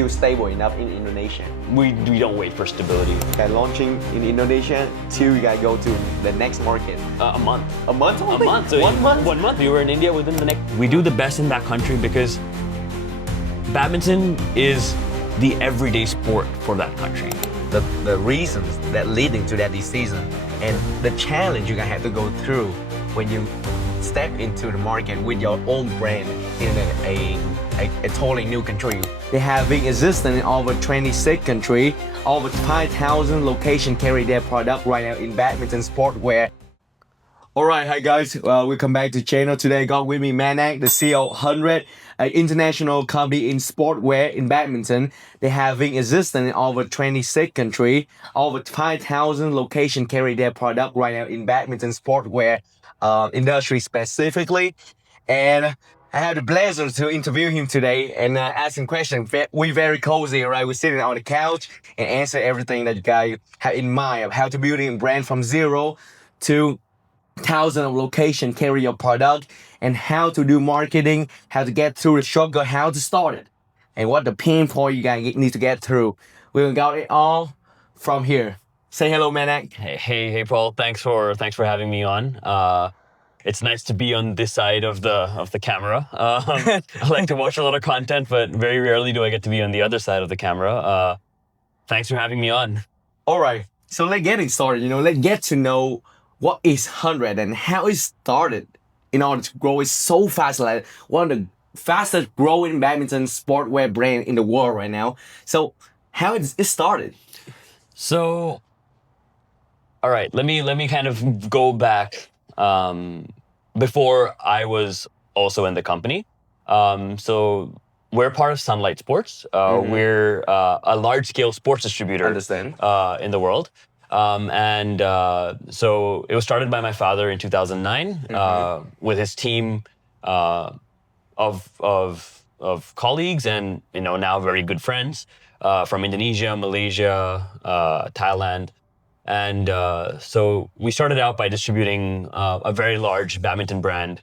you stable enough in Indonesia? We don't wait for stability. And launching in Indonesia till you gotta go to the next market. A month. A month only? A month. So 1 month? 1 month. We were in India within the next. We do the best in that country because badminton is the everyday sport for that country. The reasons that leading to that decision and the challenge you have to go through when you step into the market with your own brand in a totally new country. They have been existing in over 26 countries. Over 5,000 locations carry their product right now in badminton sportwear. Alright, hi guys, welcome back to channel. Today I got with me Manak, the CEO of 100, an international company in sportwear in badminton. They have been existing in over 26 countries. Over 5,000 locations carry their product right now in badminton sportwear industry specifically. And I had the pleasure to interview him today and ask him questions. We're very cozy, right? We're sitting on the couch and answer everything that you guys have in mind of how to build a brand from zero to thousands of locations carry your product, and how to do marketing, how to get through the struggle, how to start it, and what the pain point you guys need to get through. We got it all from here. Say hello, Manak. Hey, Paul. Thanks for having me on. It's nice to be on this side of the camera. I like to watch a lot of content, but very rarely do I get to be on the other side of the camera. Thanks for having me on. All right, so let's get it started. Let's get to know what is 100 and how it started in order to grow it so fast, like one of the fastest growing badminton sportwear brand in the world right now. So how it started? So, all right, let me kind of go back before I was also in the company. So we're part of Sunlight Sports. We're a large-scale sports distributor. Understand. In the world. So it was started by my father in 2009 with his team of colleagues and now very good friends from Indonesia, Malaysia, Thailand. And so we started out by distributing a very large badminton brand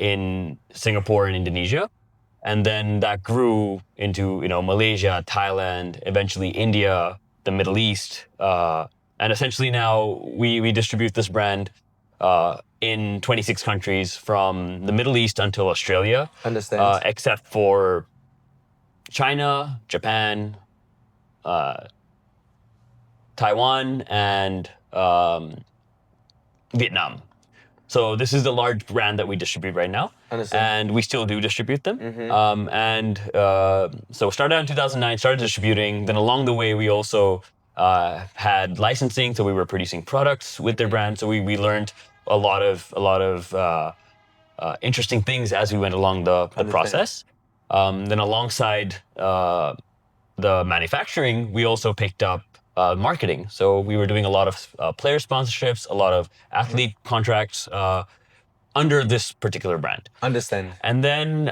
in Singapore and Indonesia. And then that grew into Malaysia, Thailand, eventually India, the Middle East, and essentially now we distribute this brand in 26 countries from the Middle East until Australia. Understand. Except for China, Japan, Taiwan, and Vietnam. So this is the large brand that we distribute right now. Understand. And we still do distribute them. So started out in 2009, started distributing. Then along the way, we also had licensing. So we were producing products with their brand. So we learned a lot of interesting things as we went along the process. Then alongside the manufacturing, we also picked up marketing. So we were doing a lot of player sponsorships, a lot of athlete contracts under this particular brand. Understand. And then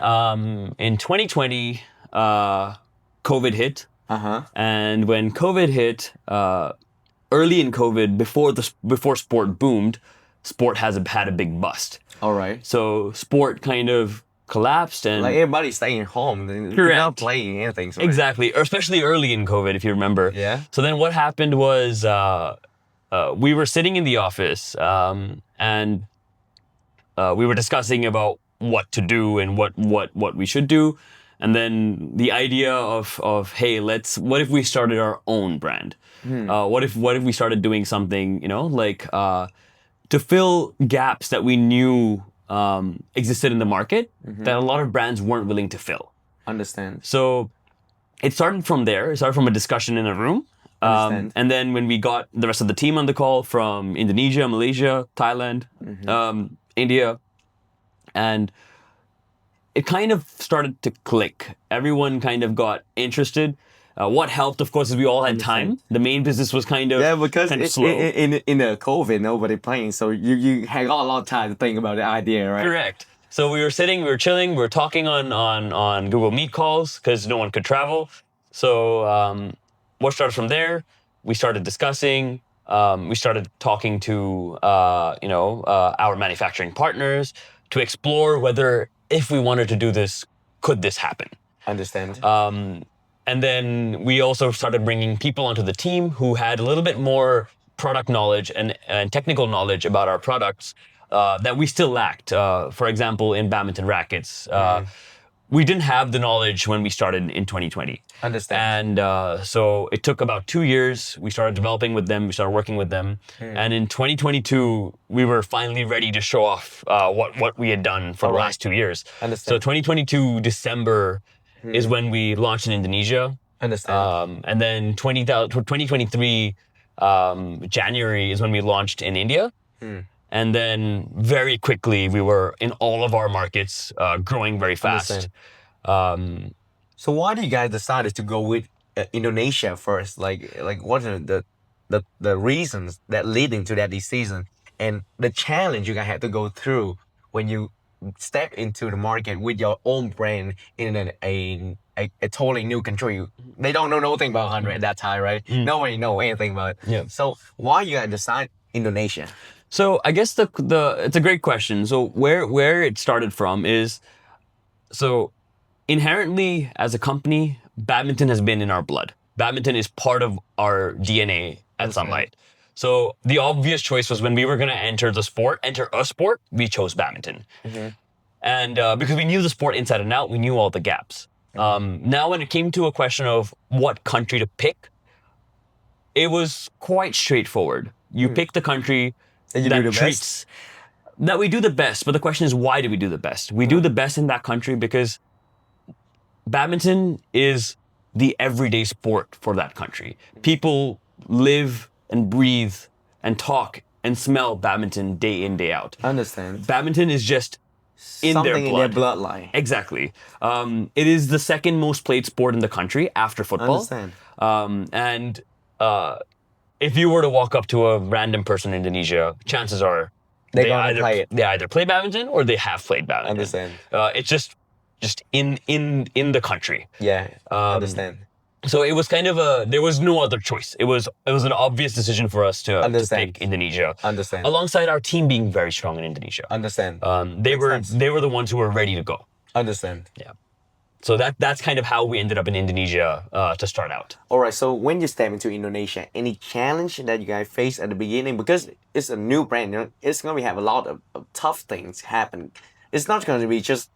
in 2020, COVID hit. And when COVID hit, early in COVID, before sport boomed, sport had a big bust. All right. So sport kind of collapsed and like everybody's staying home. They're not playing anything. Right? Exactly, or especially early in COVID, if you remember. Yeah. So then what happened was we were sitting in the office and we were discussing about what to do and what we should do. And then the idea of hey, what if we started our own brand? What if we started doing something, like to fill gaps that we knew existed in the market that a lot of brands weren't willing to fill. Understand. So it started from there. It started from a discussion in a room. And then when we got the rest of the team on the call from Indonesia, Malaysia, Thailand, India, and it kind of started to click. Everyone kind of got interested. What helped, of course, is we all had time. The main business was kind of because slow. In the COVID, nobody playing, so you had got a lot of time to think about the idea, right? Correct. So we were sitting, we were chilling, we were talking on Google Meet calls because no one could travel. So what started from there? We started discussing. We started talking to our manufacturing partners to explore whether if we wanted to do this, could this happen? Understand. And then we also started bringing people onto the team who had a little bit more product knowledge and technical knowledge about our products that we still lacked. For example, in badminton rackets, we didn't have the knowledge when we started in 2020. Understand. And so it took about 2 years. We started developing with them. We started working with them. And in 2022, we were finally ready to show off what we had done for the last 2 years. Understand. So 2022 December is when we launched in Indonesia. Understand. And then 2023 January is when we launched in India. And then very quickly, we were in all of our markets, growing very fast. So why do you guys decided to go with Indonesia first? Like what are the reasons that leading to that decision and the challenge you guys had to go through when you step into the market with your own brand in a totally new country? They don't know nothing about 100 at that time, right? Nobody know anything about it. Yeah. So why you guys decide Indonesia? So I guess it's a great question. So where it started from is, so inherently as a company, badminton has been in our blood. Badminton is part of our DNA at Sunlight. So the obvious choice was when we were going to enter a sport, we chose badminton. And because we knew the sport inside and out, we knew all the gaps. Now when it came to a question of what country to pick, it was quite straightforward. You pick the country that we do the best, but the question is, why do we do the best? We do the best in that country because badminton is the everyday sport for that country. People live and breathe and talk and smell badminton day in, day out. Understand. Badminton is just in Something their blood. in their bloodline. Exactly. It is the second most played sport in the country after football. Understand. If you were to walk up to a random person in Indonesia, chances are they either play badminton or they have played badminton. Understand. It's just in the country. Yeah. Understand. So it was kind of there was no other choice. It was an obvious decision for us to pick Indonesia. Understand. Alongside our team being very strong in Indonesia. Understand. They were the ones who were ready to go. Understand. Yeah. So that's kind of how we ended up in Indonesia to start out. All right. So when you step into Indonesia, any challenge that you guys face at the beginning, because it's a new brand, it's going to have a lot of tough things happen. It's not going to be just,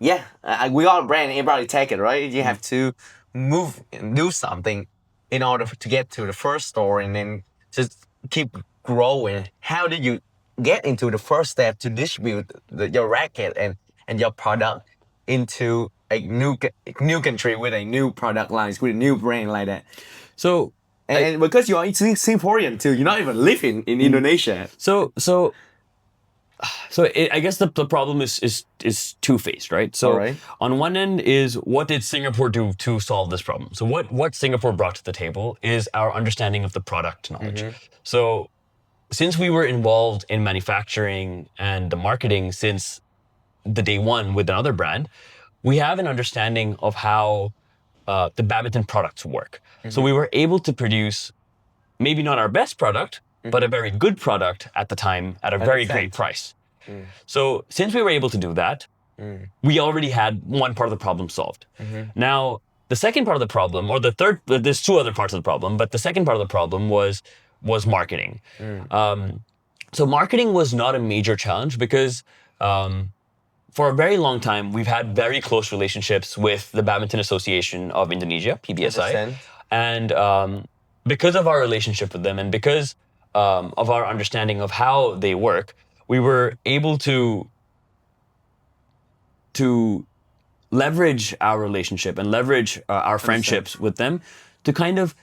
we are a brand, everybody take it, right? You have to move and do something in order to get to the first store and then just keep growing. How did you get into the first step to distribute your racket and your product into a new country with a new product line, with a new brand like that? So and because you are Singaporean too, you're not even living in Indonesia. I guess the problem is two-faced, right? So on one end is, what did Singapore do to solve this problem? So what Singapore brought to the table is our understanding of the product knowledge. So since we were involved in manufacturing and the marketing since the day one with another brand, we have an understanding of how the badminton products work. So we were able to produce maybe not our best product, but a very good product at the time at a very great price. So since we were able to do that, we already had one part of the problem solved. Now, the second part of the problem, or the third, there's two other parts of the problem, but the second part of the problem was marketing. So marketing was not a major challenge because for a very long time, we've had very close relationships with the Badminton Association of Indonesia, PBSI. And because of our relationship with them and because of our understanding of how they work, we were able to leverage our relationship and leverage our friendships with them to kind of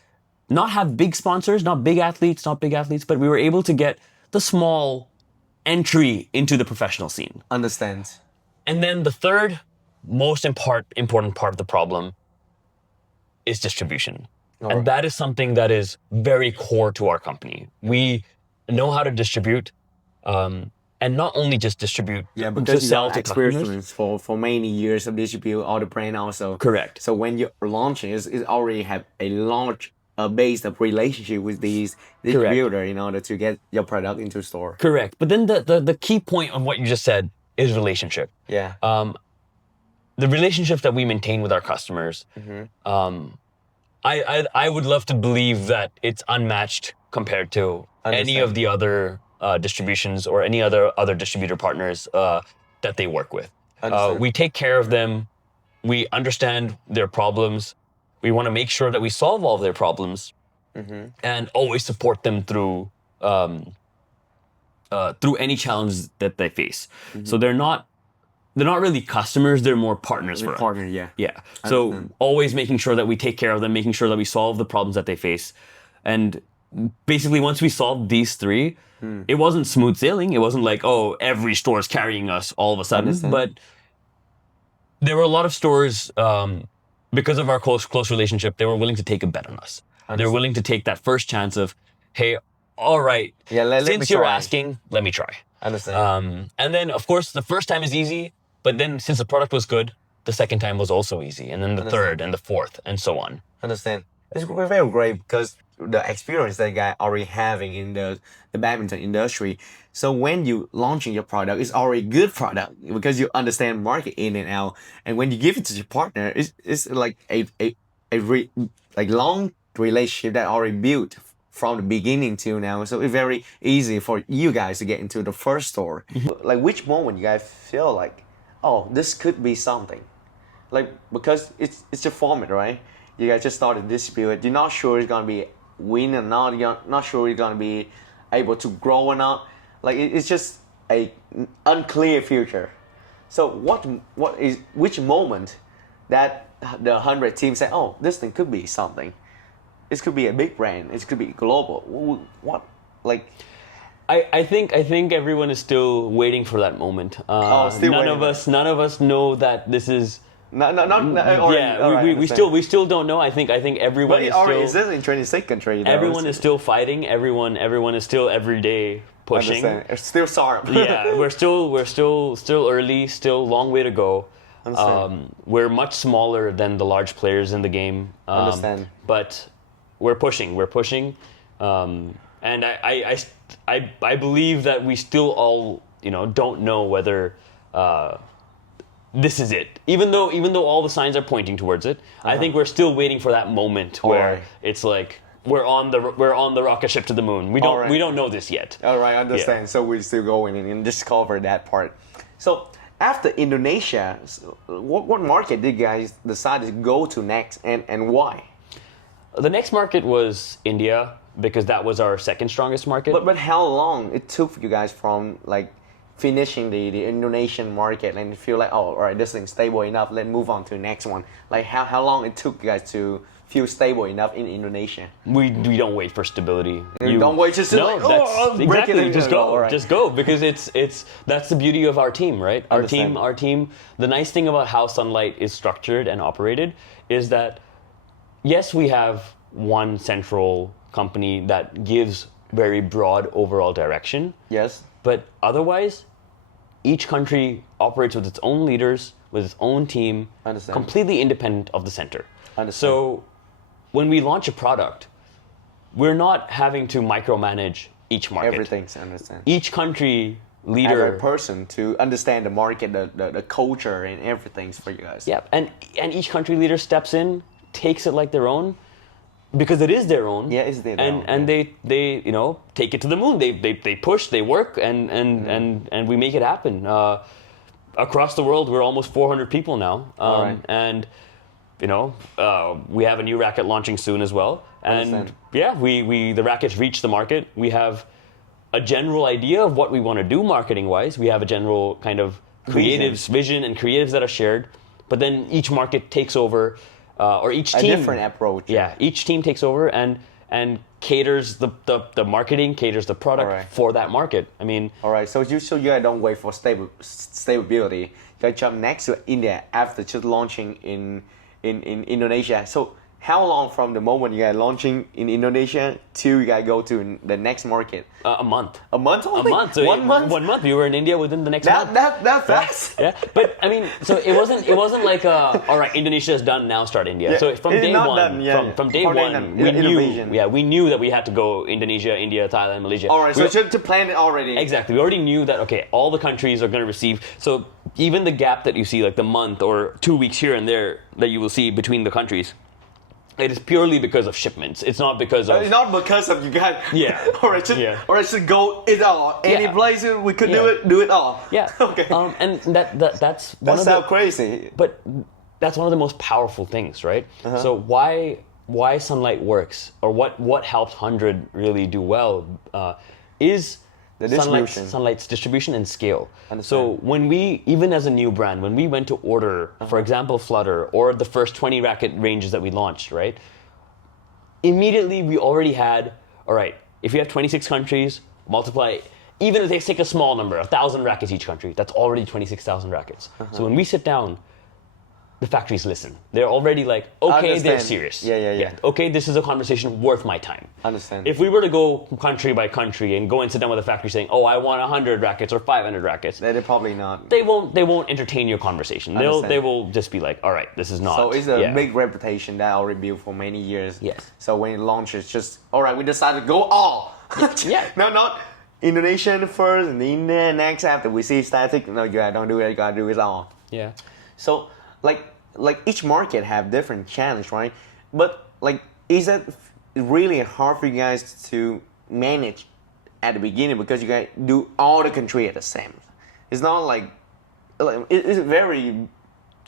not have big sponsors, not big athletes, but we were able to get the small entry into the professional scene. Understand. And then the third most important part of the problem is distribution. And that is something that is very core to our company. We know how to distribute, and not only just distribute, because you have experience for many years of distribute all the brand also. Correct. So when you're launching, it already have a large base of relationship with these distributor in order to get your product into store. Correct. But then the key point of what you just said is relationship. Yeah. The relationships that we maintain with our customers I would love to believe that it's unmatched compared to any of the other distributions or any other distributor partners that they work with. We take care of them. We understand their problems. We want to make sure that we solve all of their problems, and always support them through any challenge that they face. So they're not really customers. They're more partners for us. Partner, yeah. Yeah. So always making sure that we take care of them, making sure that we solve the problems that they face. And basically once we solved these three, it wasn't smooth sailing. It wasn't like, oh, every store is carrying us all of a sudden. But there were a lot of stores, because of our close relationship, they were willing to take a bet on us. They were willing to take that first chance of, hey, all right, since you're asking, let me try. Understand. And then, of course, the first time is easy, but then since the product was good, the second time was also easy, and then the third and the fourth, and so on. Understand. It's very great because the experience that guy already having in the badminton industry. So when you launching your product, it's already good product because you understand market in and out. And when you give it to your partner, it's like a long relationship that already built from the beginning to now. So it's very easy for you guys to get into the first store. Like which moment you guys feel like, oh, this could be something? Like, because it's a format, right? You guys just started this period. You're not sure it's gonna be win or not. You're not sure you're gonna be able to grow or not. Like it's just a unclear future. So which moment that the 100 teams say, oh, this thing could be something. This could be a big brand. It could be global. What, like? I think everyone is still waiting for that moment. None of us know that this is. We still don't know. I think everyone is still. Is this in 26 countries? Everyone is still fighting. Everyone is still every day pushing. It's still sharp. Yeah, we're still early. Still a long way to go. We're much smaller than the large players in the game. Understand. But we're pushing. And I believe that we still all don't know whether this is it. Even though all the signs are pointing towards it, I think we're still waiting for that moment where it's like we're on the rocket ship to the moon. We don't know this yet. All right, understand. Yeah. So we're still going and discover that part. So after Indonesia, what market did you guys decide to go to next, and why? The next market was India, because that was our second strongest market. But how long it took you guys from like finishing the Indonesian market and feel like, oh, all right, this thing's stable enough, let's move on to the next one? Like how long it took you guys to feel stable enough in Indonesia? We don't wait for stability. You don't wait just exactly. Just go. Right. Just go, because it's that's the beauty of our team, right? Our team. The nice thing about how Sunlight is structured and operated is that, yes, we have one central company that gives very broad overall direction. Yes. But otherwise, each country operates with its own leaders, with its own team, completely independent of the center. So when we launch a product, we're not having to micromanage each market. Everything's understand. Each country leader, as a person, to understand the market, the culture, and everything's for you guys. Yeah, and each country leader steps in, takes it like their own, because it is their own. Yeah, it's their own. And they take it to the moon. They push, they work, and we make it happen. Across the world, we're almost 400 people now, and we have a new racket launching soon as well. And the rackets reach the market. We have a general idea of what we want to do marketing wise. We have a general kind of vision and creatives that are shared. But then each market takes over. Or each team, a different approach. Yeah, each team takes over and caters the marketing, caters the product for that market. I mean, all right. So you guys don't wait for stability. You guys jump next to India after just launching in Indonesia. So how long from the moment you guys launching in Indonesia till you guys go to the next market? A month. A month only? A month. So 1 month? 1 month. We were in India within the next month. That fast? Yeah. But I mean, so it wasn't like all right, Indonesia is done, now start India. Yeah. So from day one, from day one, we knew that we had to go Indonesia, India, Thailand, Malaysia. All right, so to plan it already. Exactly. We already knew that, okay, all the countries are going to receive. So even the gap that you see, like the month or 2 weeks here and there that you will see between the countries, It is purely because of shipments. It's not because of... Not because of you guys. Yeah. Or it's just go it all. Any place we could do it all. Yeah. Okay. And that's one That sounds crazy. But that's one of the most powerful things, right? So why Sunlight works, or what helps 100 really do well, is the distribution. Sunlight's distribution and scale. So when we, even as a new brand, when we went to order, for example, Flutter, or the first 20 racket ranges that we launched, right? Immediately we already had, all right, if you have 26 countries, multiply, even if they take a small number, 1,000 rackets each country, that's already 26,000 rackets. So when we sit down, the factories listen. They're already like, okay, they're serious. Yeah. Okay, this is a conversation worth my time. Understand. If we were to go country by country and go and sit down with a factory saying, oh, I want 100 rackets or 500 rackets, they're probably not. They won't entertain your conversation. They will just be like, all right, this is not. So it's a big reputation that already built for many years. Yes. So when it launches, just all right, we decided to go all. Yeah. No, not Indonesian first, and then next after we see static. No, you don't do it. You gotta do it all. Yeah. So like each market have different challenge, right? But like, is that really hard for you guys to manage at the beginning because you guys do all the country at the same? It's not like it's a very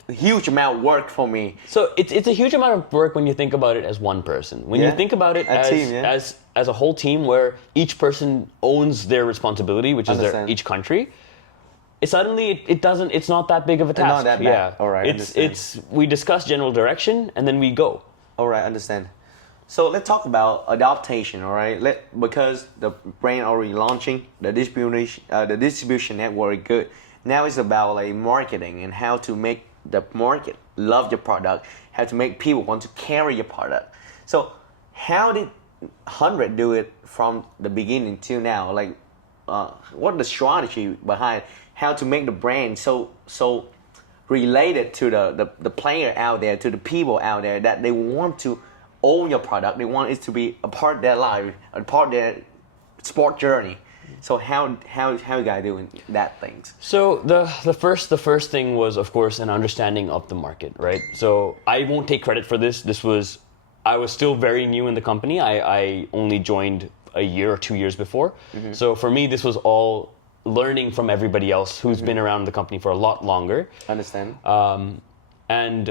huge amount of work for me. So it's a huge amount of work when you think about it as one person. When you think about it as a whole team where each person owns their responsibility, which is each country. It's not that big of a task. Not that bad. Yeah. All right. We discuss general direction and then we go. All right, understand. So let's talk about adaptation. All right, because the brand already launching, the distribution network good. Now it's about like marketing and how to make the market love your product, how to make people want to carry your product. So how did 100 do it from the beginning till now? Like, what the strategy behind how to make the brand so related to the player out there, to the people out there, that they want to own your product, they want it to be a part of their life, a part of their sport journey. So how you guys doing that things? So the first thing was, of course, an understanding of the market, right? So I won't take credit for this. I was still very new in the company. I only joined a year or 2 years before. Mm-hmm. So for me, this was all learning from everybody else who's been around the company for a lot longer. Understand. And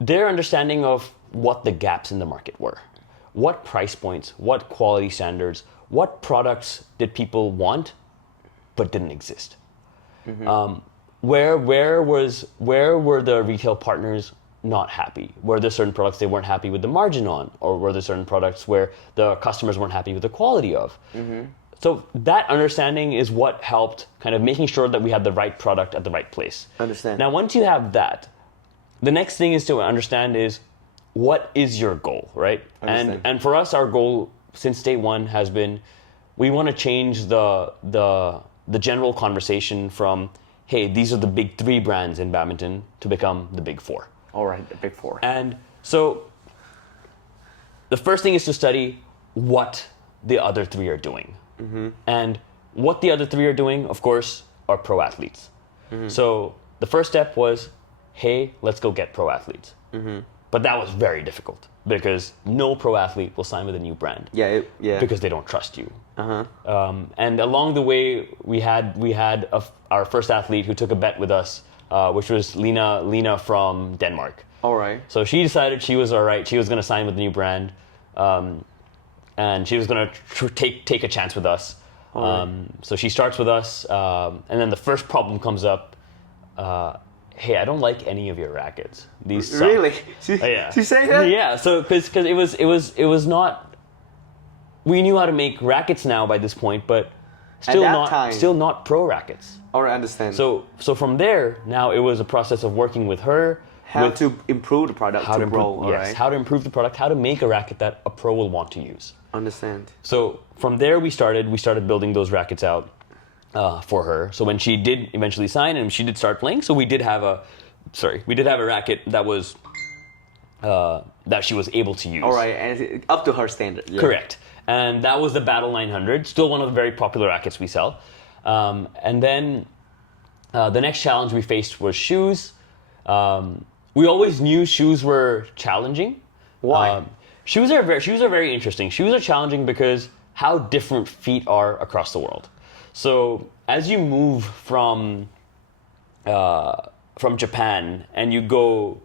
their understanding of what the gaps in the market were. What price points, what quality standards, what products did people want but didn't exist? Mm-hmm. Where were the retail partners not happy? Were there certain products they weren't happy with the margin on? Or were there certain products where the customers weren't happy with the quality of? Mm-hmm. So that understanding is what helped kind of making sure that we had the right product at the right place. Understand. Now, once you have that, the next thing is to understand is, what is your goal, right? And for us, our goal since day one has been, we want to change the general conversation from, hey, these are the big 3 brands in badminton, to become the big 4. All right, the big 4. And so the first thing is to study what the other 3 are doing. Mm-hmm. And what the other 3 are doing, of course, are pro athletes. Mm-hmm. So the first step was, hey, let's go get pro athletes. Mm-hmm. But that was very difficult because no pro athlete will sign with a new brand. Yeah. Because they don't trust you. Uh-huh. And along the way, we had our first athlete who took a bet with us, which was Lena from Denmark. All right. So she decided she was all right. She was going to sign with the new brand, and she was going to take a chance with us. So she starts with us, and then the first problem comes up. Hey, I don't like any of your rackets. These suck. Really? Yeah. She say that? Yeah. So because it was not. We knew how to make rackets now by this point, but still not pro rackets. All right, understand. So from there, now it was a process of working with her. How to improve the product to pro, yes, right? How to improve the product, how to make a racket that a pro will want to use. Understand. So from there we started building those rackets out for her. So when she did eventually sign and she did start playing, so we did have a racket that was that she was able to use. All right, and up to her standard. Yeah. Correct. And that was the Battle 900, still one of the very popular rackets we sell. And then the next challenge we faced was shoes. we always knew shoes were challenging. Why? Shoes are very interesting. Shoes are challenging because how different feet are across the world. So as you move from Japan and you go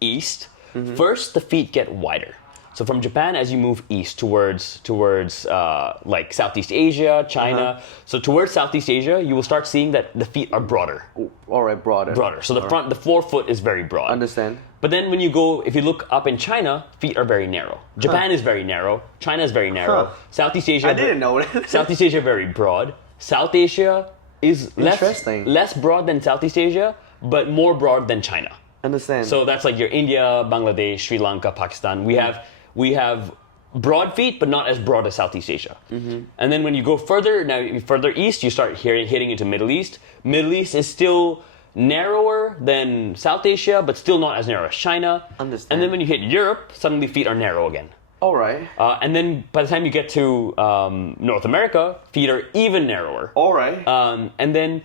east, first the feet get wider. So from Japan, as you move east towards like Southeast Asia, China, so towards Southeast Asia, you will start seeing that the feet are broader. All right, broader. So the forefoot is very broad. Understand. But then when you go, if you look up in China, feet are very narrow. Japan is very narrow. China is very narrow. Southeast Asia. I didn't know that. Southeast Asia very broad. South Asia is less broad than Southeast Asia, but more broad than China. Understand. So that's like your India, Bangladesh, Sri Lanka, Pakistan. We have broad feet, but not as broad as Southeast Asia. And then when you go further east, you start hitting into Middle East. Middle East is still narrower than South Asia, but still not as narrow as China. Understand. And then when you hit Europe, suddenly feet are narrow again. All right. And then by the time you get to North America, feet are even narrower. All right. And then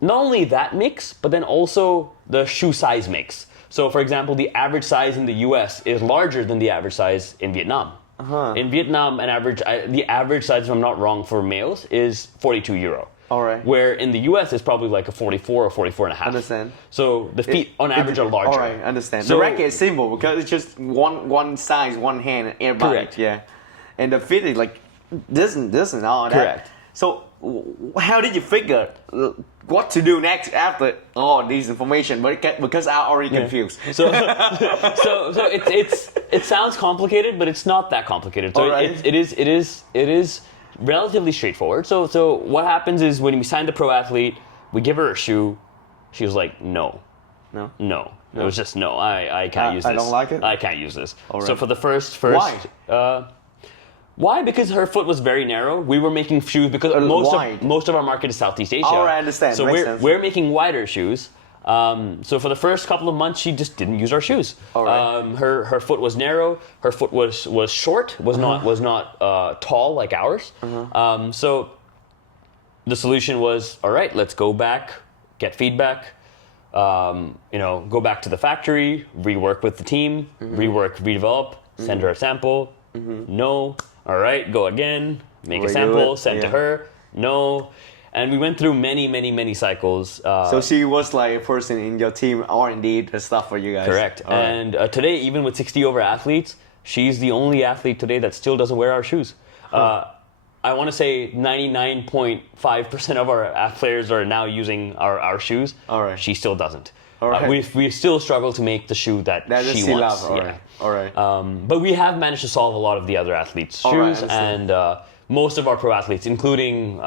not only that mix, but then also the shoe size mix. So, for example, the average size in the U.S. is larger than the average size in Vietnam. In Vietnam, the average size, if I'm not wrong, for males is 42 euro. All right. Where in the U.S. it's probably like a 44 or 44 and a half. Understand. So the feet on average are larger. All right, understand. So, the racket is simple because it's just one size, one hand, everybody. Correct. Yeah. And the fit is like this and all that. Correct. So how did you figure what to do next after all this information? Because I'm already confused. So it sounds complicated, but it's not that complicated. So right. it is relatively straightforward. So what happens is when we sign the pro athlete, we give her a shoe. She was like, no. It was just no. I can't use this. I don't like it. I can't use this. All right. So for the first. Why? Why? Because her foot was very narrow. We were making shoes because most of our market is Southeast Asia. All right, I understand. So Makes we're sense. we're making wider shoes. So for the first couple of months, she just didn't use our shoes. All right. Her foot was narrow. Her foot was short. Was not tall like ours. So the solution was, all right, let's go back, get feedback. Go back to the factory, rework with the team, redevelop, send her a sample. No. All right, go again, make a sample, send to her. No. And we went through many cycles. So she was like a person in your team R&D the stuff for you guys. Correct. All right. And today, even with 60 over athletes, she's the only athlete today that still doesn't wear our shoes. I want to say 99.5% of our players are now using our shoes. All right. She still doesn't. All right. We still struggle to make the shoe that she she wants. loves. All right. All right. But we have managed to solve a lot of the other athletes' All right, shoes, I and most of our pro athletes, including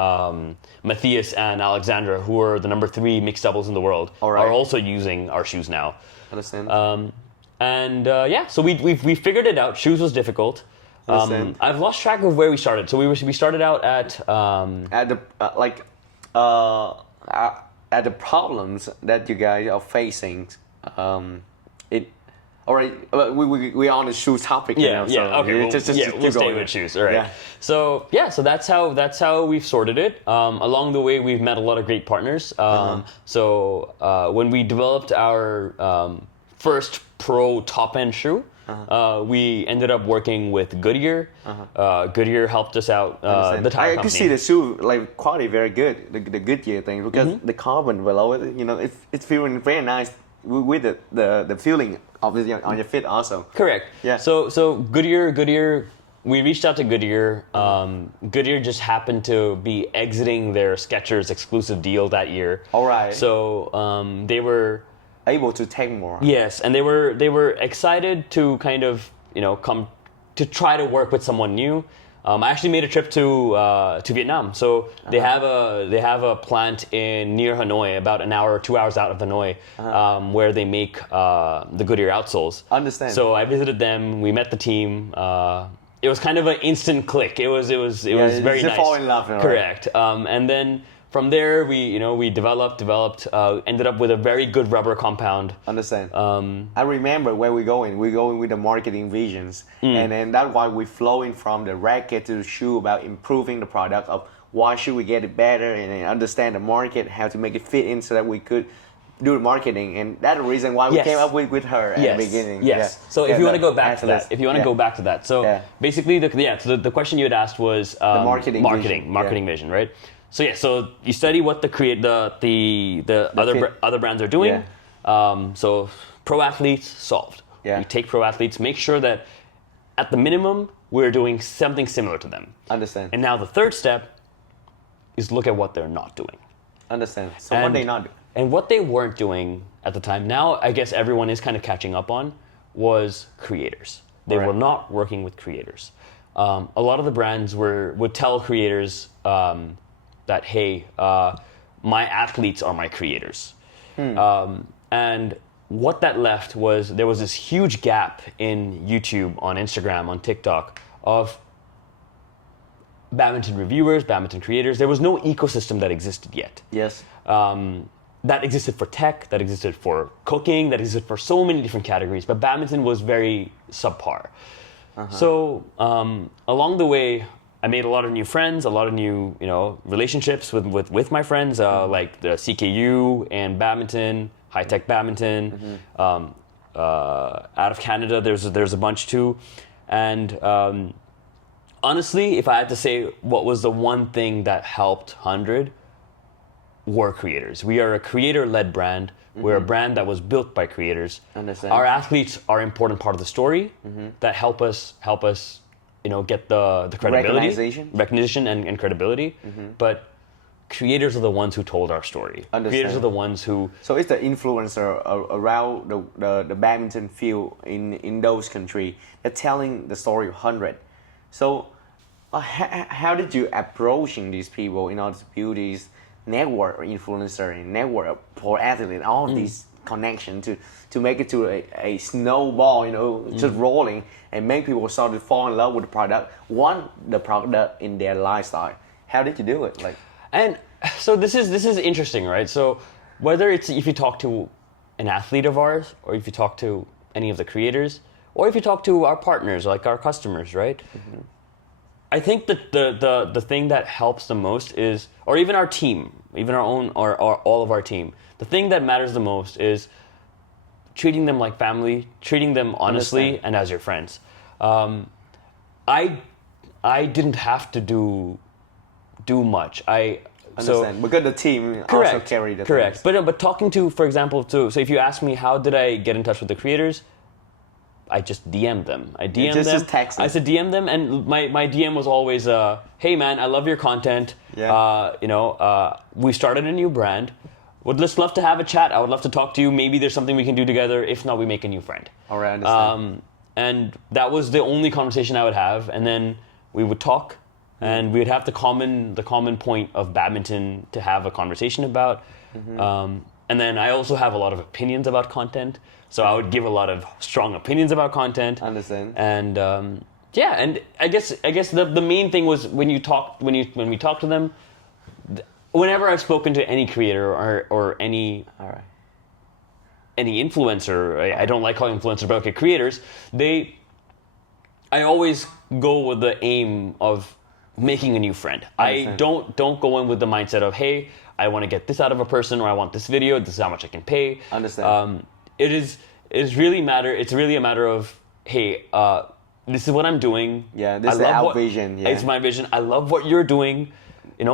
Matthias and Alexandra, who are the number 3 mixed doubles in the world, All right. are also using our shoes now. Understand. So we figured it out. Shoes was difficult. I've lost track of where we started. So we started out at at the problems that you guys are facing. All right, we are on the shoes topic now. Okay. We'll stay going. with shoes. All right. Yeah. So that's how we've sorted it. Along the way, we've met a lot of great partners. So when we developed our first pro top end shoe, we ended up working with Goodyear. Goodyear helped us out. The tire company. I could see the shoe like quality very good. The Goodyear thing because the carbon below it, it's feeling very nice with the feeling of it on your feet also. Correct. Yeah. So Goodyear. We reached out to Goodyear. Goodyear just happened to be exiting their Skechers exclusive deal that year. All right. So they were able to take more. Yes, and they were excited to kind of come to try to work with someone new. I actually made a trip to Vietnam. So they have a plant near Hanoi, about an hour or 2 hours out of Hanoi, where they make the Goodyear outsoles. Understand. So I visited them. We met the team. It was kind of an instant click. It was very nice. Fall in love. Correct. And then from there, we developed, ended up with a very good rubber compound. Understand. I remember where we're going. We're going with the marketing visions. And then that's why we're flowing from the racket to the shoe about improving the product of why should we get it better and understand the market, how to make it fit in so that we could do the marketing, and that's the reason why we came up with her at the beginning. Yes. Yeah. So if you want to go back Atlas. to that, so basically, the question you had asked was the marketing vision, right? So so you study what the other brands are doing. Yeah. So pro athletes solved. Yeah. We take pro athletes, make sure that at the minimum we're doing something similar to them. Understand. And now the third step is look at what they're not doing. Understand. So what they not doing? And what they weren't doing at the time, now I guess everyone is kind of catching up on, was creators. They were not working with creators. A lot of the brands would tell creators that, hey, my athletes are my creators. And what that left was there was this huge gap in YouTube, on Instagram, on TikTok of badminton reviewers, badminton creators. There was no ecosystem that existed yet. Yes. That existed for tech, that existed for cooking, that existed for so many different categories, but badminton was very subpar. So along the way, I made a lot of new friends, a lot of new relationships with my friends, like the CKU and badminton, high tech badminton. Out of Canada, there's a bunch too, and honestly, if I had to say what was the one thing that helped 100, were creators. We are a creator-led brand. We're a brand that was built by creators. Understand. Our athletes are an important part of the story that help us, get the credibility, recognition and credibility. But creators are the ones who told our story. Understand. Creators are the ones who. So it's the influencer around the badminton field in those countries. They're telling the story of 100. So how did you approaching these people in order to build these network or influencer and network for athletes, all of these connections to make it to a snowball, just rolling, and make people start to fall in love with the product, want the product in their lifestyle. How did you do it? And so this is interesting, right? So whether it's if you talk to an athlete of ours, or if you talk to any of the creators, or if you talk to our partners, like our customers, right? I think that the thing that helps the most is, or even our team, even our own, or all of our team, the thing that matters the most is treating them like family, treating them honestly and as your friends. I didn't have to do much. Understand, because the team also carried the correct. things. But talking to, for example, so if you ask me how did I get in touch with the creators, I just DM'd them. I DM'd them. Just text them. I said DM them, and my DM was always, "Hey man, I love your content. Yeah. We started a new brand. Would just love to have a chat. I would love to talk to you. Maybe there's something we can do together. If not, we make a new friend." All right, I understand. And that was the only conversation I would have, and then we would talk, and we would have the common point of badminton to have a conversation about. And then I also have a lot of opinions about content. So I would give a lot of strong opinions about content. Understand. And and I guess the main thing was when we talk to them. Whenever I've spoken to any creator or any influencer, I don't like calling influencers, but okay, creators, I always go with the aim of making a new friend. I don't go in with the mindset of, hey, I want to get this out of a person, or I want this video, this is how much I can pay. Understand. It's really a matter of, hey, this is what I'm doing. Yeah, this is our vision. Yeah. It's my vision. I love what you're doing.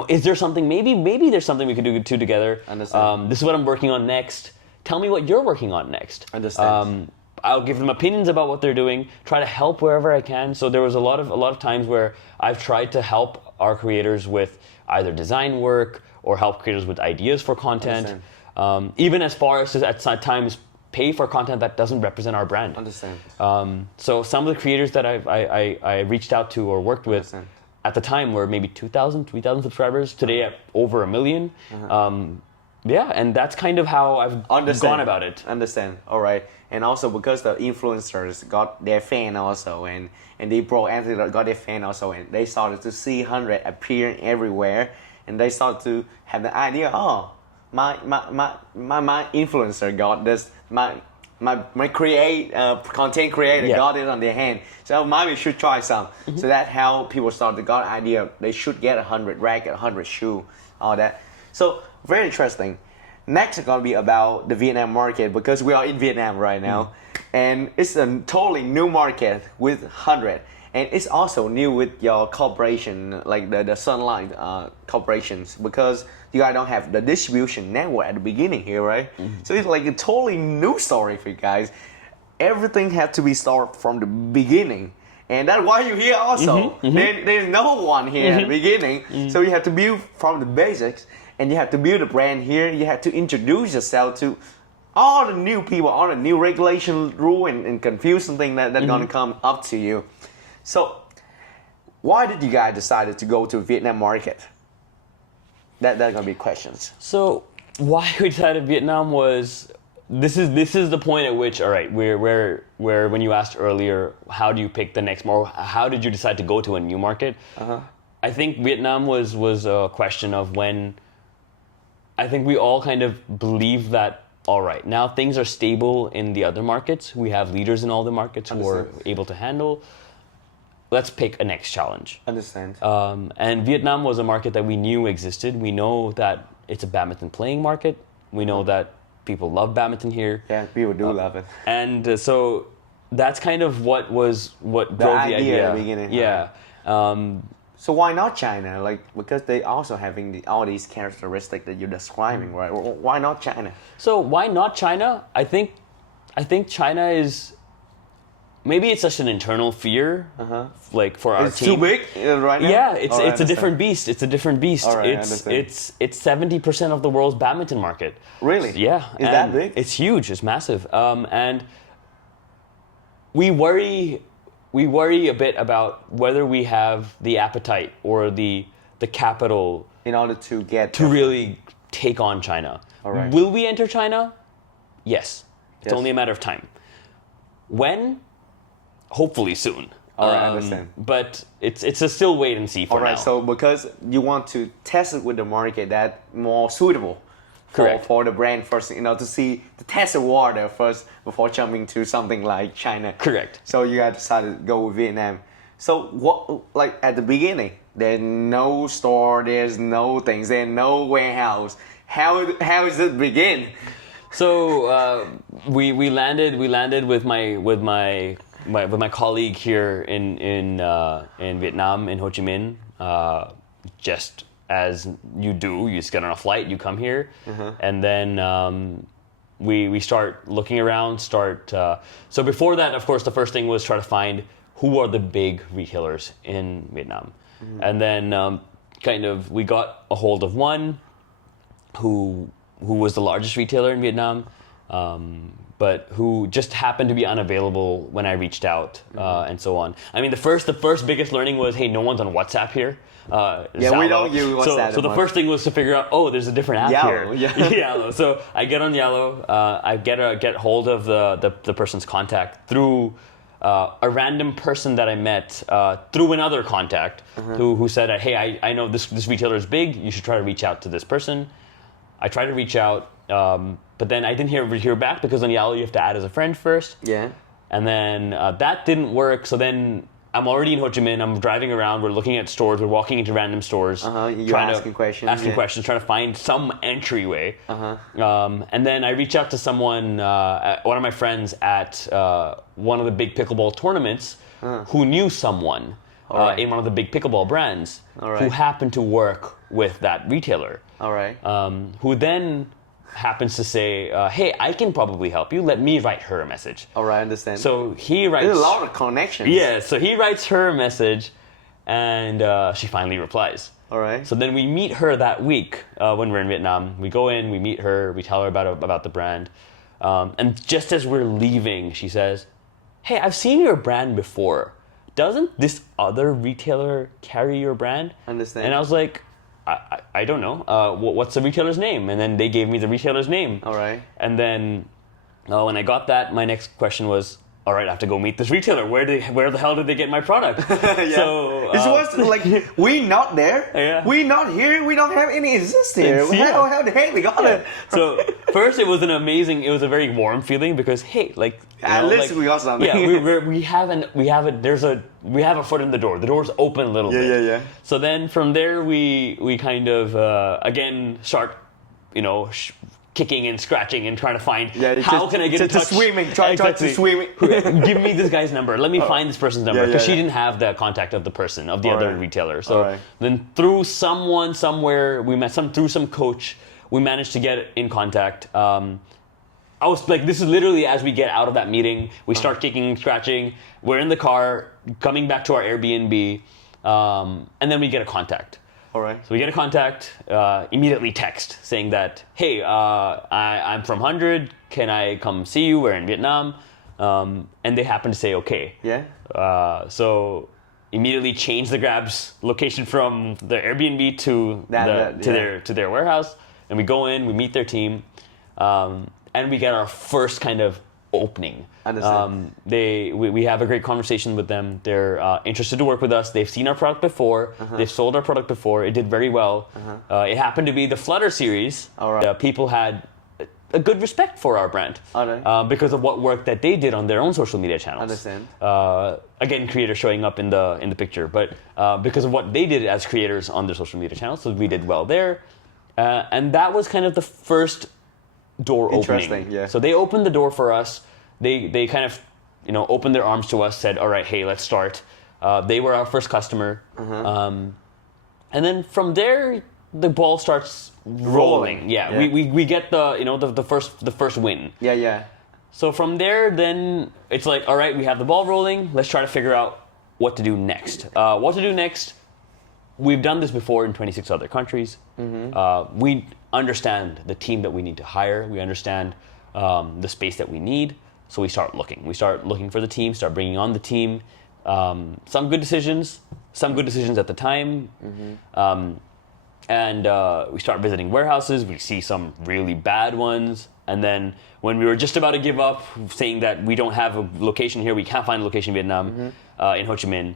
Is there something, maybe there's something we could do together. Understand. This is what I'm working on next. Tell me what you're working on next. Understand. I'll give them opinions about what they're doing, try to help wherever I can. So there was a lot of times where I've tried to help our creators with either design work or help creators with ideas for content. Even as far as at times pay for content that doesn't represent our brand. Understand. So some of the creators that I reached out to or worked with at the time were maybe 2,000, 3,000 subscribers. Today at over 1 million. And that's kind of how I've gone about it. Understand. All right. And also because the influencers got their fan also, and the pro athletes got their fan also, and they started to see 100 appearing everywhere, and they started to have the idea, my influencer got this, my content creator got it on their hand, so maybe should try some. So that's how people started to got idea they should get 100 racket, 100 shoe, all that. So very interesting. next is gonna be about the Vietnam market because we are in Vietnam right now, and it's a totally new market with 100, and it's also new with your corporation, like the Sunlight corporations, because you guys don't have the distribution network at the beginning here, right? So it's like a totally new story for you guys. Everything had to be started from the beginning. And that's why you're here also. There's no one here at the beginning. So you have to build from the basics, and you have to build a brand here. You have to introduce yourself to all the new people, all the new regulation, rule, and confusing thing that's gonna come up to you. So why did you guys decide to go to Vietnam market? That's gonna be questions. So why we decided Vietnam was this is the point at which, all right, where when you asked earlier, how do you pick the next how did you decide to go to a new market? I think Vietnam was a question of when I think we all kind of believe that, all right, now things are stable in the other markets. We have leaders in all the markets who are able to handle. Let's pick a next challenge. Understand. And Vietnam was a market that we knew existed. We know that it's a badminton playing market. We know that people love badminton here. Yeah, people do love it. And so that's kind of what drove the idea. At the beginning. Yeah. So why not China? Like, because they also having all these characteristics that you're describing, right? Why not China? So why not China? I think China is, maybe it's such an internal fear, like for our it's team. It's too big right now? Yeah, it's a different beast. It's a different beast. All right, it's 70% of the world's badminton market. Really? Yeah. Is that big? It's huge. It's massive. And we worry a bit about whether we have the appetite or the capital in order to get to really take on China. All right. Will we enter China? Yes. It's only a matter of time. When? Hopefully soon. All right, I understand. But it's a still wait and see for now. All right, so because you want to test it with the market that more suitable for the brand first, to see, to test the water first before jumping to something like China. Correct. So you guys decided to go with Vietnam. So what, like at the beginning, there's no store, there's no things, there's no warehouse. How does it begin? So we landed with my colleague here in Vietnam, in Ho Chi Minh, just as you do. You just get on a flight, you come here, and then we start looking around. So before that, of course, the first thing was try to find who are the big retailers in Vietnam, and then we got a hold of one who was the largest retailer in Vietnam. But who just happened to be unavailable when I reached out, and so on. I mean, the first biggest learning was, hey, no one's on WhatsApp here. Yeah, we don't use WhatsApp. So the first thing was to figure out, oh, there's a different app Yellow, here. Yellow. So I get on Yellow. I get hold of the person's contact through a random person that I met through another contact who said, hey, I know this retailer is big. You should try to reach out to this person. I tried to reach out. But then I didn't hear back because on Yellow you have to add as a friend first. Yeah. And then that didn't work. So then I'm already in Ho Chi Minh. I'm driving around. We're looking at stores. We're walking into random stores. You're asking questions. Questions, trying to find some entryway. And then I reach out to someone, one of my friends at one of the big pickleball tournaments, who knew someone in one of the big pickleball brands who happened to work with that retailer. All right. Who then happens to say, hey, I can probably help you. Let me write her a message. All right, I understand. So he writes... There's a lot of connections. Yeah, so he writes her a message, and she finally replies. All right. So then we meet her that week when we're in Vietnam. We go in, we meet her, we tell her about the brand. And just as we're leaving, she says, hey, I've seen your brand before. Doesn't this other retailer carry your brand? Understand. And I was like... I don't know. What's the retailer's name? And then they gave me the retailer's name. All right. And then when I got that, my next question was, all right, I have to go meet this retailer. Where the hell did they get my product? Yeah. So it was like, we not there. Yeah. We not here. We don't have any exist here. How the heck we got it? So first it was a very warm feeling because, hey, like, at least we got something. Yeah, we have a foot in the door. The door's open a little bit. Yeah. So then from there we kind of again start, kicking and scratching and trying to find Yeah, how can I get in touch. Try to swimming. Give me this guy's number. Let me find this person's number because she yeah. didn't have the contact of the person of the All other right. retailer. So All right. then through someone somewhere we met through some coach we managed to get in contact. I was like, this is literally as we get out of that meeting, we start kicking and scratching. We're in the car coming back to our Airbnb, and then we get a contact. All right. So we get a contact, immediately text saying that, hey, I'm from 100. Can I come see you? We're in Vietnam. And they happen to say, okay. Yeah. So immediately change the Grab's location from the Airbnb to their warehouse. And we go in, we meet their team, and we get our first kind of opening. Understand. We have a great conversation with them. They're interested to work with us. They've seen our product before. They've sold our product before. It did very well. It happened to be the Flutter series. All right. People had a good respect for our brand All right. because of what work that they did on their own social media channels. Understand. Again, creators showing up in the picture, but because of what they did as creators on their social media channels, so we did well there. And that was kind of the first door opening. Interesting, yeah. So they opened the door for us. They kind of, opened their arms to us, said, all right, hey, let's start. They were our first customer. And then from there, the ball starts rolling. Yeah. We get the first win. Yeah. So from there, then it's like, all right, we have the ball rolling. Let's try to figure out what to do next. We've done this before in 26 other countries. We understand the team that we need to hire. We understand the space that we need. So we start looking. We start looking for the team, start bringing on the team. Some good decisions at the time. And we start visiting warehouses. We see some really bad ones. And then when we were just about to give up, saying that we don't have a location here, we can't find a location in Vietnam, in Ho Chi Minh,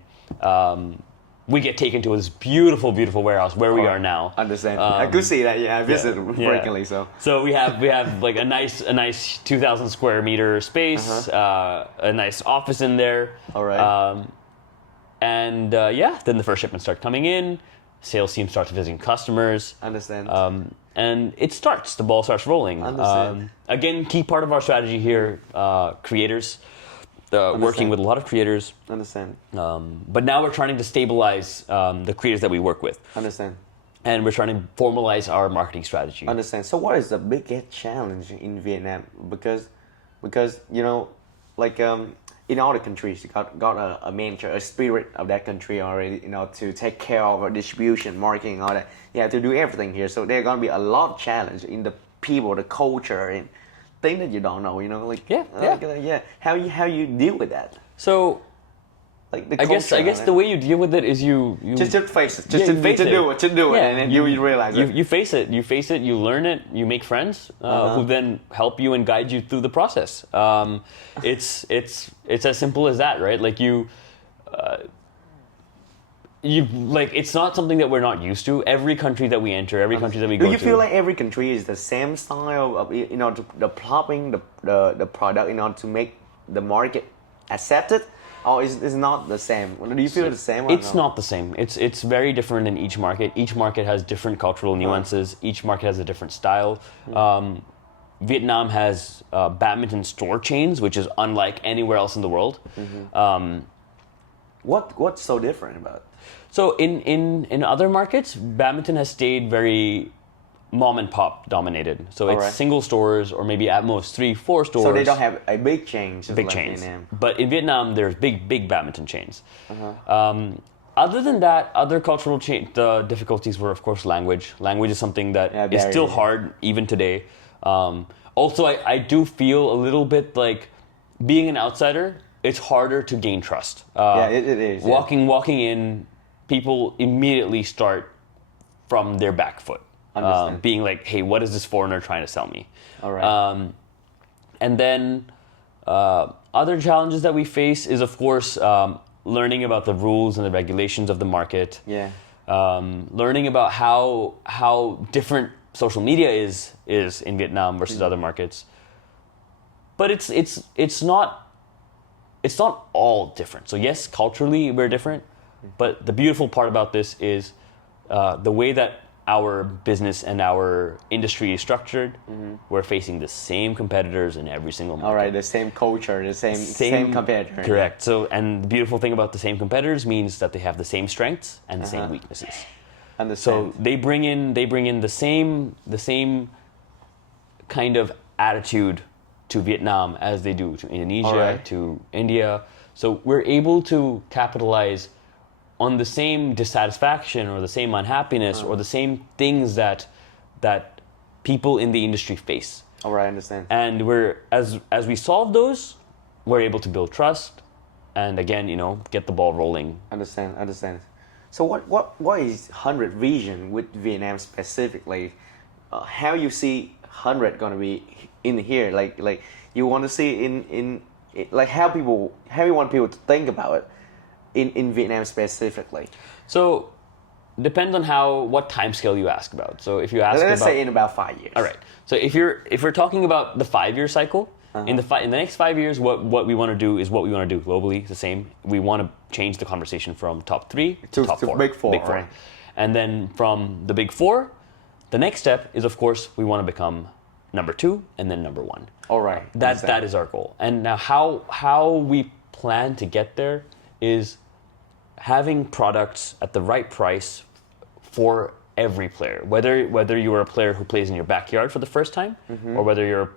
we get taken to this beautiful, beautiful warehouse where we are now. Understand. I could see that. Yeah, I visit frequently. So we have like a nice 2,000 square meter space, a nice office in there. All right. Then the first shipments start coming in. Sales team starts visiting customers. Understand. And the ball starts rolling. Understand. Again, key part of our strategy here, creators. Working with a lot of creators. Understand. But now we're trying to stabilize the creators that we work with. Understand. And we're trying to formalize our marketing strategy. Understand. So what is the biggest challenge in Vietnam? Because in other countries, you got a manager, a spirit of that country already, to take care of our distribution, marketing, all that. You have to do everything here. So there's gonna be a lot of challenge in the people, the culture, and thing that you don't know, How you deal with that? So, like the I guess the way you deal with it is you just face it, just do it, and then you realize it. You face it, you learn it, you make friends who then help you and guide you through the process. It's as simple as that, right? Like it's not something that we're not used to. Every country that we enter, every country that we go to. Do you feel like every country is the same style of the plopping the product to make the market accept it, or is not the same? Do you feel the same? It's not the same. It's very different in each market. Each market has different cultural nuances. Each market has a different style. Vietnam has badminton store chains, which is unlike anywhere else in the world. What's so different about it? So in other markets, badminton has stayed very mom and pop dominated. So it's single stores or maybe at most 3-4 stores. So they don't have a big chain. Big chains. But in Vietnam, there's big badminton chains. Other than that, other cultural the difficulties were, of course, language. Language is something that is still hard even today. Also, I do feel a little bit like being an outsider, it's harder to gain trust. It is. Walking in, people immediately start from their back foot. Being like, hey, what is this foreigner trying to sell me? All right. And then other challenges that we face is, of course, learning about the rules and the regulations of the market. Yeah. Learning about how different social media is in Vietnam versus other markets. But it's not all different. So yes, culturally we're different, but the beautiful part about this is the way that our business and our industry is structured, we're facing the same competitors in every single market. All right, the same culture, the same competitor. Correct. So, and the beautiful thing about the same competitors means that they have the same strengths and the same weaknesses. Understand. So they bring in the same kind of attitude to Vietnam as they do to Indonesia, to India. So we're able to capitalize on the same dissatisfaction or the same unhappiness or the same things that people in the industry face. All right, I understand. And as we solve those, we're able to build trust and again, get the ball rolling. Understand. So what is 100 vision with Vietnam specifically? How you see 100 gonna be in here? Like you want to see in like how you want people to think about it in Vietnam specifically? So depends on what time scale you ask about. So if you ask let's say in about 5 years. All right. So if we're talking about the 5-year cycle, in the next 5 years, what we want to do is what we want to do globally. It's the same. We want to change the conversation from top 3 to top 4. Big four. Right. And then from the big 4, the next step is, of course, we want to become number 2 and then number 1. All right. That is our goal. And now how we plan to get there is having products at the right price for every player, whether you are a player who plays in your backyard for the first time, or whether you're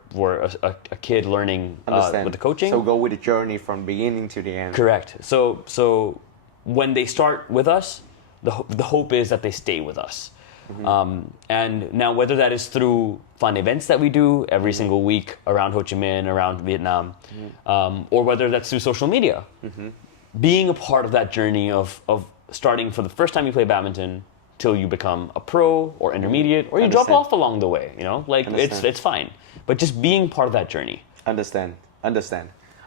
a kid learning with the coaching. So go with the journey from beginning to the end. Correct. So when they start with us, the hope is that they stay with us. And now whether that is through fun events that we do every single week around Ho Chi Minh, around Vietnam, or whether that's through social media, being a part of that journey of starting for the first time you play badminton till you become a pro or intermediate, or you drop off along the way, it's fine. But just being part of that journey. Understand.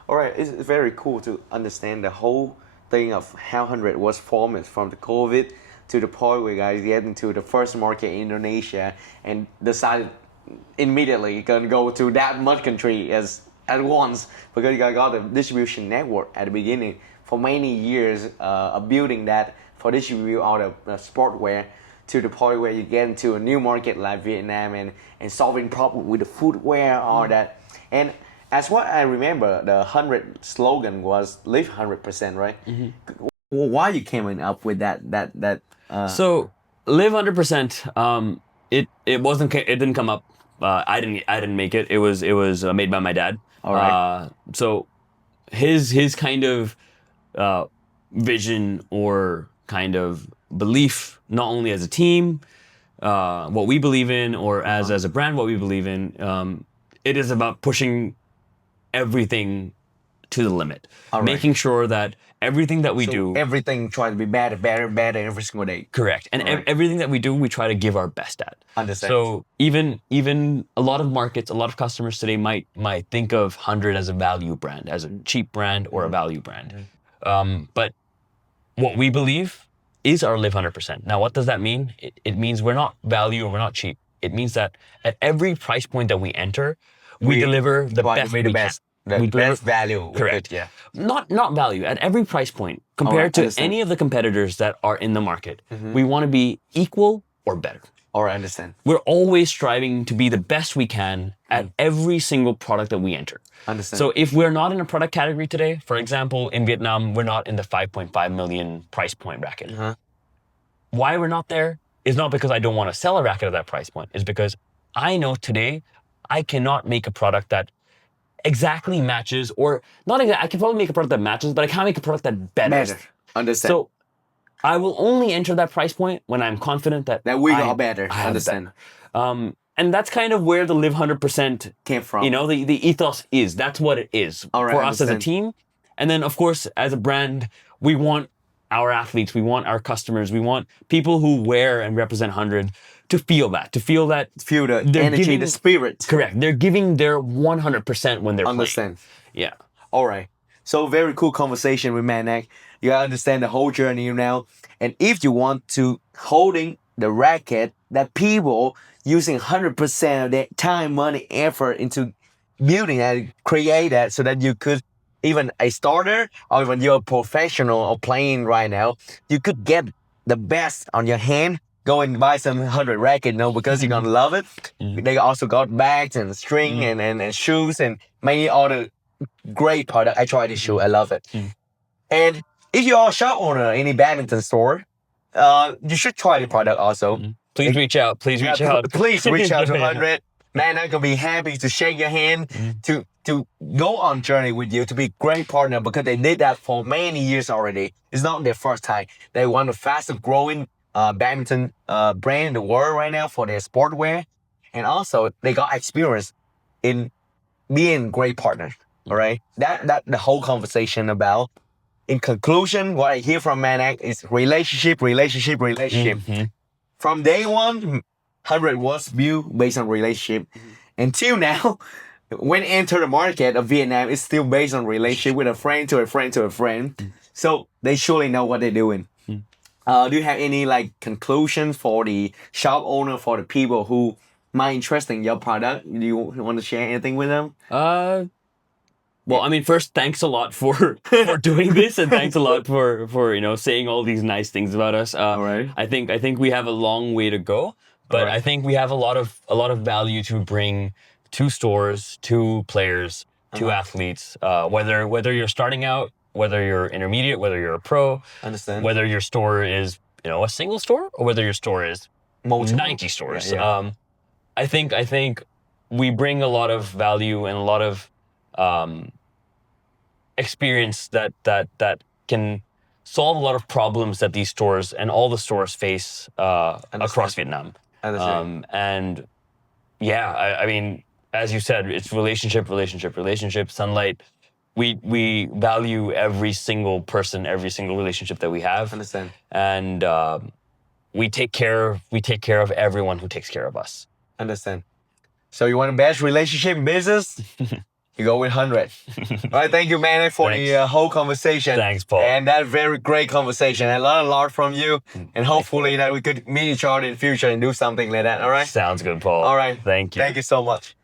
All right, it's very cool to understand the whole thing of how 100 was formed from the COVID to the point where you guys get into the first market in Indonesia and decided immediately gonna go to that much country at once, because you guys got a distribution network at the beginning for many years of building that for distribute all the sportwear to the point where you get into a new market like Vietnam and solving problem with the footwear, all that. And as what I remember, the 100 slogan was live 100%, right? Why you came up with that? So live 100%. It didn't come up. I didn't make it. It was made by my dad. All right. So his kind of vision or kind of belief, not only as a team, what we believe in, or as a brand, what we believe in, it is about pushing everything to the limit, making sure that everything that we do, everything try to be better every single day. Correct, and everything that we do, we try to give our best at. Understand. So even a lot of markets, a lot of customers today might think of 100 as a value brand, as a cheap brand or a value brand, but what we believe is our live 100%. Now, what does that mean? It means we're not value or we're not cheap. It means that at every price point that we enter, we deliver the best we can. The best value. Correct. Yeah. Not value. At every price point, compared to any of the competitors that are in the market, we want to be equal or better. All right, I understand. We're always striving to be the best we can at every single product that we enter. Understand. So if we're not in a product category today, for example, in Vietnam, we're not in the 5.5 million price point bracket. Why we're not there is not because I don't want to sell a racket at that price point. It's because I know today I cannot make a product that exactly matches, or not exactly, I can probably make a product that matches, but I can't make a product that better. Understand. So I will only enter that price point when I'm confident that we got better. Understand. And that's kind of where the live 100% came from. The ethos is. That's what it is for us as a team. And then, of course, as a brand, we want our athletes, we want our customers, we want people who wear and represent 100 to feel the energy, the spirit. Correct. They're giving their 100% when they're Understand. playing. Yeah. All right. So very cool conversation with Manak. You gotta understand the whole journey now. And if you want to holding the racket that people using 100% of their time, money, effort into building that, create that, so that you could, even a starter or even you're a professional or playing right now, you could get the best on your hand go and buy some 100 racket, because you're gonna love it. They also got bags and string and shoes and many other great product. I tried this shoe, I love it. And if you are a shop owner, any badminton store, you should try the product also. Please reach out. Please reach out. Please reach out to 100. Man, I'm gonna be happy to shake your hand, to go on journey with you, to be great partner, because they did that for many years already. It's not their first time. They're one of the fastest growing badminton brand in the world right now for their sportwear, and also they got experience in being great partners. All right, that the whole conversation about. In conclusion, what I hear from Manak is relationship. From day one, 100 was built based on relationship. Until now, when enter the market of Vietnam, it's still based on relationship with a friend to a friend to a friend. So they surely know what they're doing. Do you have any conclusions for the shop owner, for the people who might interest in your product? Do you want to share anything with them? Well, I mean, first, thanks a lot for doing this, and thanks a lot for saying all these nice things about us. Right. I think we have a long way to go, but I think we have a lot of value to bring to stores, to players, to athletes. Whether you're starting out, whether you're intermediate, whether you're a pro, Understand. whether your store is a single store, or whether your store is multiple 90 stores. Yeah. I think we bring a lot of value and a lot of experience that can solve a lot of problems that these stores and all the stores face across Vietnam. And yeah, I mean, as you said, it's relationship. Sunlight. We value every single person, every single relationship that we have. Understand. And we take care of everyone who takes care of us. Understand. So you want the best relationship in business? You go with 100. All right, thank you, man, for the whole conversation. Thanks, Paul. And that very great conversation. I learned a lot from you, and hopefully that we could meet each other in the future and do something like that. All right. Sounds good, Paul. All right. Thank you. Thank you so much.